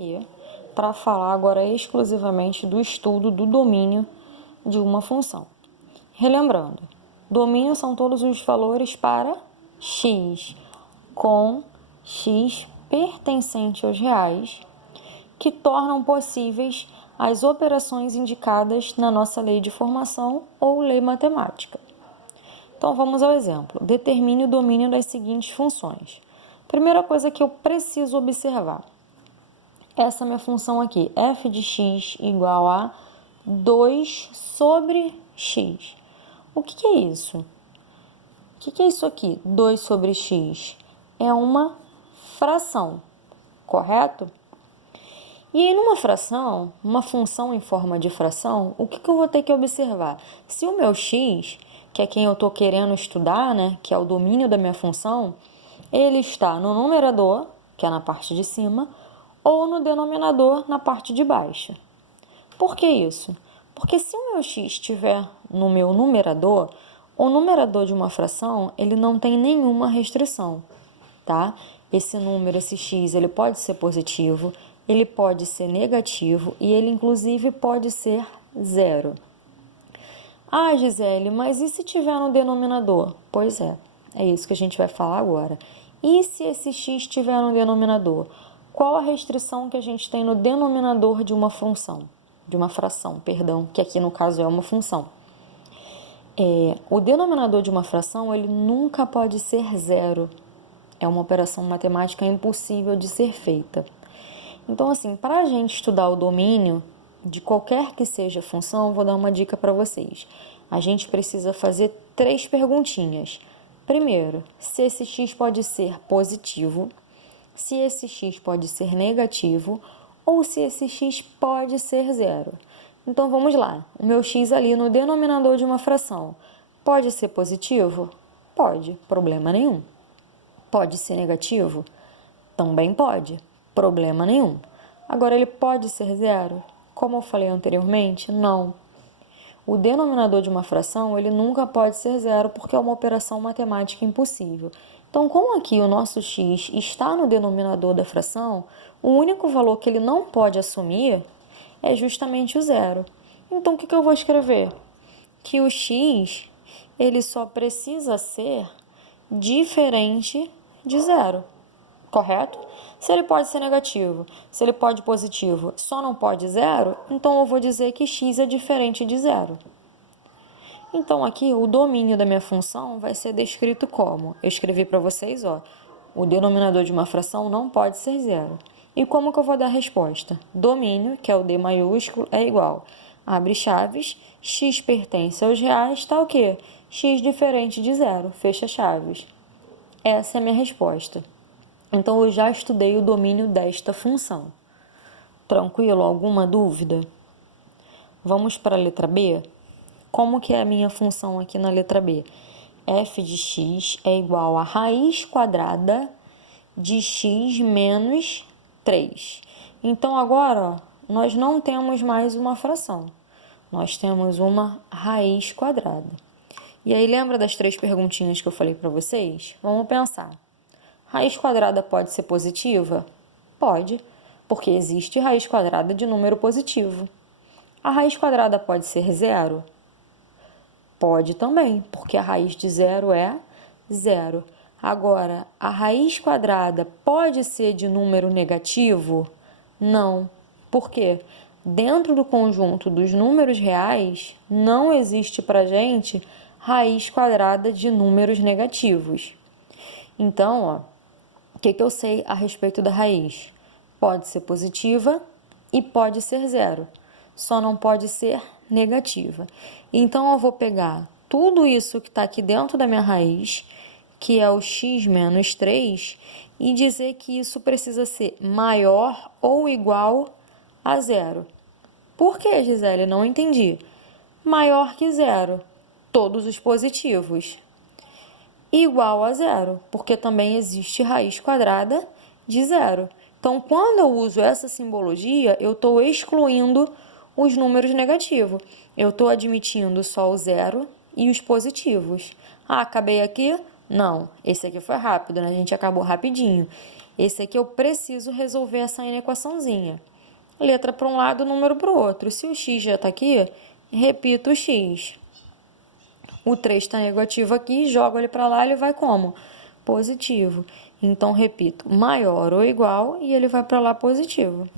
aqui para falar agora exclusivamente do estudo do domínio de uma função. Relembrando, domínio são todos os valores para x, com x pertencente aos reais, que tornam possíveis as operações indicadas na nossa lei de formação ou lei matemática. Então, vamos ao exemplo. Determine o domínio das seguintes funções. Primeira coisa que eu preciso observar. Essa minha função aqui, f de x igual a 2 sobre x. O que é isso? O que é isso aqui? 2 sobre x é uma fração, correto? E aí, numa fração, uma função em forma de fração, o que eu vou ter que observar? Se o meu x, que é quem eu estou querendo estudar, né, que é o domínio da minha função, ele está no numerador, que é na parte de cima, ou no denominador, na parte de baixo. Por que isso? Porque se o meu x estiver no meu numerador, o numerador de uma fração, ele não tem nenhuma restrição, tá? Esse número, esse x, ele pode ser positivo, ele pode ser negativo e ele, inclusive, pode ser zero. Ah, Gisele, mas e se tiver no denominador? Pois é isso que a gente vai falar agora. E se esse x estiver no denominador? Qual a restrição que a gente tem no denominador de uma função? De uma fração, perdão, que aqui no caso é uma função. O denominador de uma fração, ele nunca pode ser zero. É uma operação matemática impossível de ser feita. Então, assim, para a gente estudar o domínio de qualquer que seja a função, eu vou dar uma dica para vocês. A gente precisa fazer 3 perguntinhas. Primeiro, se esse x pode ser positivo, se esse x pode ser negativo ou se esse x pode ser zero. Então, vamos lá. O meu x ali no denominador de uma fração pode ser positivo? Pode, problema nenhum. Pode ser negativo? Também pode, problema nenhum. Agora, ele pode ser zero? Como eu falei anteriormente, não. O denominador de uma fração, ele nunca pode ser zero porque é uma operação matemática impossível. Então, como aqui o nosso x está no denominador da fração, o único valor que ele não pode assumir é justamente o zero. Então, o que eu vou escrever? Que o x, ele só precisa ser diferente de zero, correto? Se ele pode ser negativo, se ele pode positivo, só não pode zero, então eu vou dizer que x é diferente de zero. Então, aqui, o domínio da minha função vai ser descrito como? Eu escrevi para vocês, o denominador de uma fração não pode ser zero. E como que eu vou dar a resposta? Domínio, que é o D maiúsculo, é igual, abre chaves, x pertence aos reais, tá o quê? X diferente de zero, fecha chaves. Essa é a minha resposta. Então, eu já estudei o domínio desta função. Tranquilo? Alguma dúvida? Vamos para a letra B? Como que é a minha função aqui na letra B? F de x é igual a raiz quadrada de x menos 3. Então, agora, nós não temos mais uma fração. Nós temos uma raiz quadrada. E aí, lembra das 3 perguntinhas que eu falei para vocês? Vamos pensar. Raiz quadrada pode ser positiva? Pode, porque existe raiz quadrada de número positivo. A raiz quadrada pode ser zero? Pode também, porque a raiz de zero é zero. Agora, a raiz quadrada pode ser de número negativo? Não. Por quê? Dentro do conjunto dos números reais, não existe para a gente raiz quadrada de números negativos. Então, o que eu sei a respeito da raiz? Pode ser positiva e pode ser zero. Só não pode ser negativa. Então, eu vou pegar tudo isso que está aqui dentro da minha raiz, que é o x menos 3, e dizer que isso precisa ser maior ou igual a zero. Por que, Gisele? Não entendi. Maior que zero. Todos os positivos. Igual a zero, porque também existe raiz quadrada de zero. Então, quando eu uso essa simbologia, eu estou excluindo os números negativos. Eu estou admitindo só o zero e os positivos. Ah, acabei aqui? Não, esse aqui foi rápido, né? A gente acabou rapidinho. Esse aqui eu preciso resolver essa inequaçãozinha. Letra para um lado, número para o outro. Se o x já está aqui, repito o x. O 3 está negativo aqui, jogo ele para lá, ele vai como? Positivo. Então, repito, maior ou igual, e ele vai para lá positivo.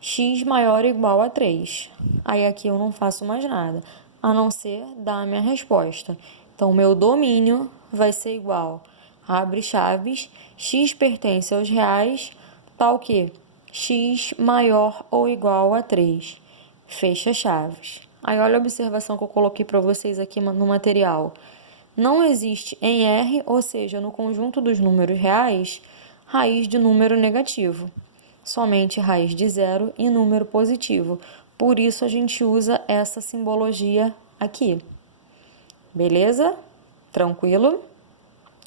X maior ou igual a 3. Aí aqui eu não faço mais nada, a não ser dar a minha resposta. Então, o meu domínio vai ser igual, abre chaves, x pertence aos reais, tal que x maior ou igual a 3. Fecha chaves. Aí olha a observação que eu coloquei para vocês aqui no material. Não existe em R, ou seja, no conjunto dos números reais, raiz de número negativo. Somente raiz de zero e número positivo. Por isso a gente usa essa simbologia aqui. Beleza? Tranquilo?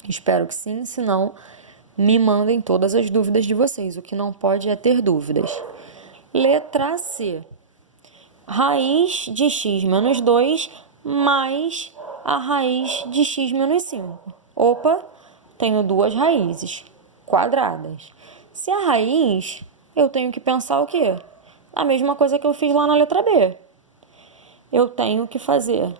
Espero que sim, senão me mandem todas as dúvidas de vocês. O que não pode é ter dúvidas. Letra C. Raiz de x menos 2 mais a raiz de x menos 5. Opa, tenho duas raízes quadradas. Se a raiz, eu tenho que pensar o quê? A mesma coisa que eu fiz lá na letra B. Eu tenho que fazer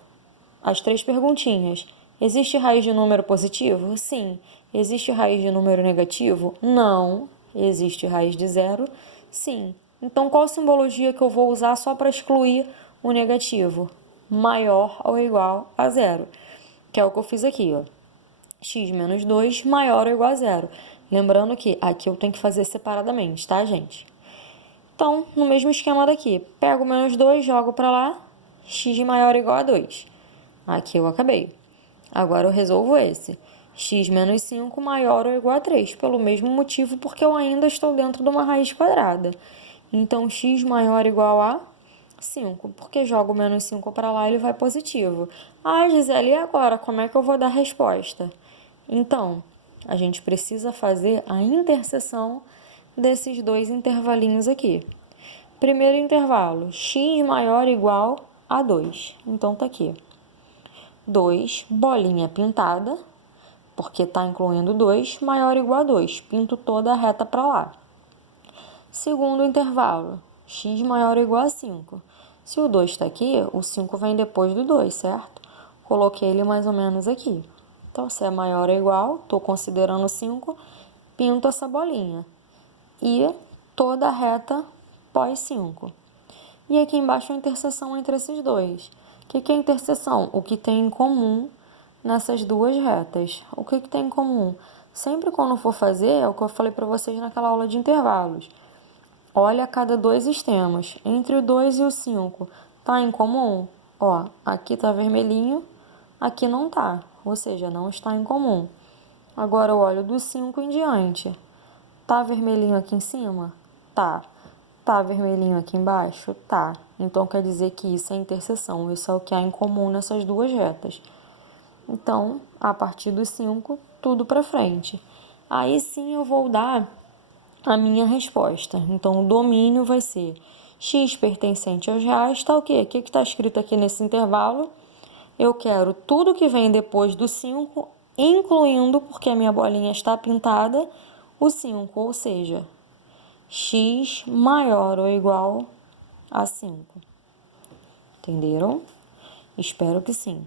as 3 perguntinhas. Existe raiz de número positivo? Sim. Existe raiz de número negativo? Não. Existe raiz de zero? Sim. Então, qual simbologia que eu vou usar só para excluir o negativo? Maior ou igual a zero. Que é o que eu fiz aqui, ó. X menos 2 maior ou igual a zero. Lembrando que aqui eu tenho que fazer separadamente, tá, gente? Então, no mesmo esquema daqui, pego o menos 2, jogo para lá, x maior ou igual a 2. Aqui eu acabei. Agora eu resolvo esse. X menos 5 maior ou igual a 3, pelo mesmo motivo, porque eu ainda estou dentro de uma raiz quadrada. Então, x maior ou igual a 5, porque jogo o menos 5 para lá, ele vai positivo. Ah, Gisele, e agora? Como é que eu vou dar a resposta? Então, a gente precisa fazer a interseção desses dois intervalinhos aqui. Primeiro intervalo, x maior ou igual a 2. Então, tá aqui. 2, bolinha pintada, porque está incluindo 2, maior ou igual a 2. Pinto toda a reta para lá. Segundo intervalo, x maior ou igual a 5. Se o 2 está aqui, o 5 vem depois do 2, certo? Coloquei ele mais ou menos aqui. Então, se é maior ou igual, estou considerando 5, pinto essa bolinha. E toda a reta pós 5. E aqui embaixo a interseção entre esses dois. O que é interseção? O que tem em comum nessas duas retas. O que tem em comum? Sempre quando for fazer, é o que eu falei para vocês naquela aula de intervalos. Olha cada dois extremos. Entre o 2 e o 5, tá em comum? Ó, aqui tá vermelhinho, aqui não tá. Ou seja, não está em comum. Agora eu olho do 5 em diante. Tá vermelhinho aqui em cima? Tá. Tá vermelhinho aqui embaixo? Tá. Então, quer dizer que isso é interseção. Isso é o que há em comum nessas duas retas. Então, a partir do 5, tudo para frente. Aí sim eu vou dar a minha resposta. Então, o domínio vai ser x pertencente aos reais, tá o quê? O que está escrito aqui nesse intervalo? Eu quero tudo que vem depois do 5, incluindo, porque a minha bolinha está pintada, o 5, ou seja, x maior ou igual a 5. Entenderam? Espero que sim.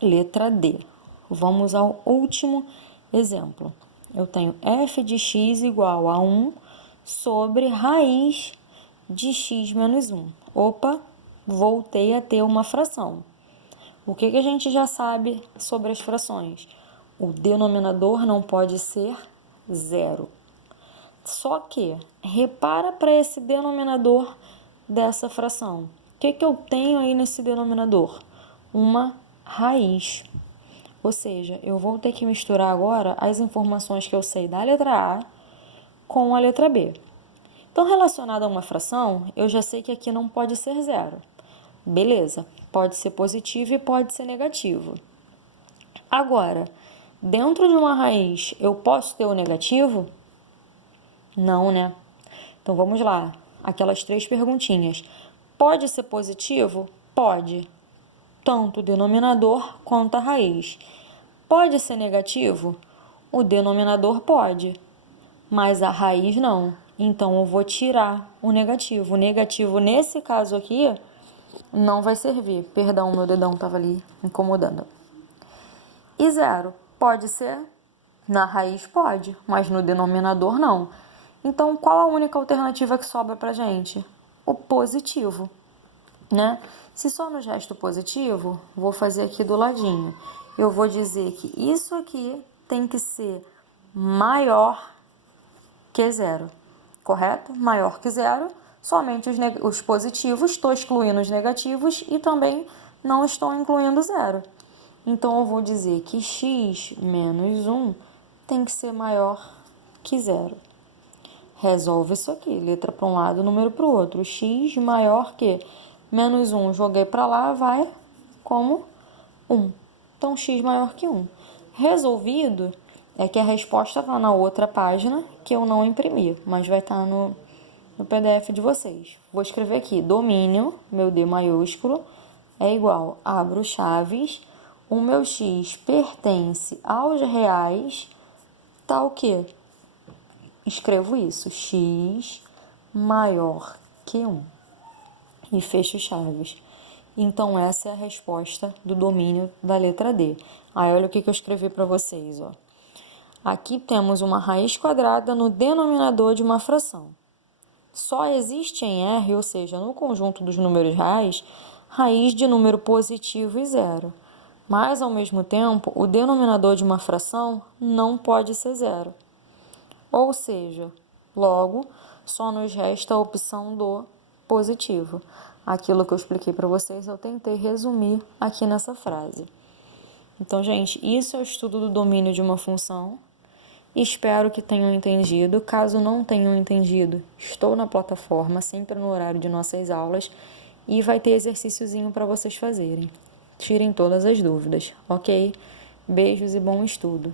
Letra D. Vamos ao último exemplo. Eu tenho f de x igual a 1 sobre raiz de x menos 1. Opa, voltei a ter uma fração. O que a gente já sabe sobre as frações? O denominador não pode ser zero. Só que, repara para esse denominador dessa fração. O que eu tenho aí nesse denominador? Uma raiz. Ou seja, eu vou ter que misturar agora as informações que eu sei da letra A com a letra B. Então, relacionado a uma fração, eu já sei que aqui não pode ser zero. Beleza, pode ser positivo e pode ser negativo. Agora, dentro de uma raiz, eu posso ter o negativo? Não, né? Então, vamos lá. Aquelas 3 perguntinhas. Pode ser positivo? Pode. Tanto o denominador quanto a raiz. Pode ser negativo? O denominador pode. mas a raiz não. Então, eu vou tirar o negativo. O negativo, nesse caso aqui, não vai servir. Perdão, meu dedão estava ali incomodando. E zero, pode ser? Na raiz pode, mas no denominador não. Então, qual a única alternativa que sobra pra gente? O positivo, né? Se só nos resta o positivo, vou fazer aqui do ladinho. Eu vou dizer que isso aqui tem que ser maior que zero, correto? Maior que zero, somente os positivos, estou excluindo os negativos e também não estou incluindo zero. Então, eu vou dizer que x menos 1 tem que ser maior que zero. Resolve isso aqui, letra para um lado, número para o outro. X maior que menos 1, joguei para lá, vai como 1. Então, x maior que 1. Resolvido é que a resposta está na outra página, que eu não imprimi, mas vai estar no PDF de vocês. Vou escrever aqui, domínio, meu D maiúsculo, é igual, abro chaves, o meu x pertence aos reais, tá o quê? Escrevo isso, x maior que 1 e fecho chaves. Então, essa é a resposta do domínio da letra D. Aí, olha o que eu escrevi para vocês, ó. Aqui temos uma raiz quadrada no denominador de uma fração. Só existe em R, ou seja, no conjunto dos números reais, raiz de número positivo e zero. Mas, ao mesmo tempo, o denominador de uma fração não pode ser zero. Ou seja, logo, só nos resta a opção do positivo. Aquilo que eu expliquei para vocês, eu tentei resumir aqui nessa frase. Então, gente, isso é o estudo do domínio de uma função. Espero que tenham entendido. Caso não tenham entendido, estou na plataforma, sempre no horário de nossas aulas, e vai ter exercíciozinho para vocês fazerem. Tirem todas as dúvidas, ok? Beijos e bom estudo!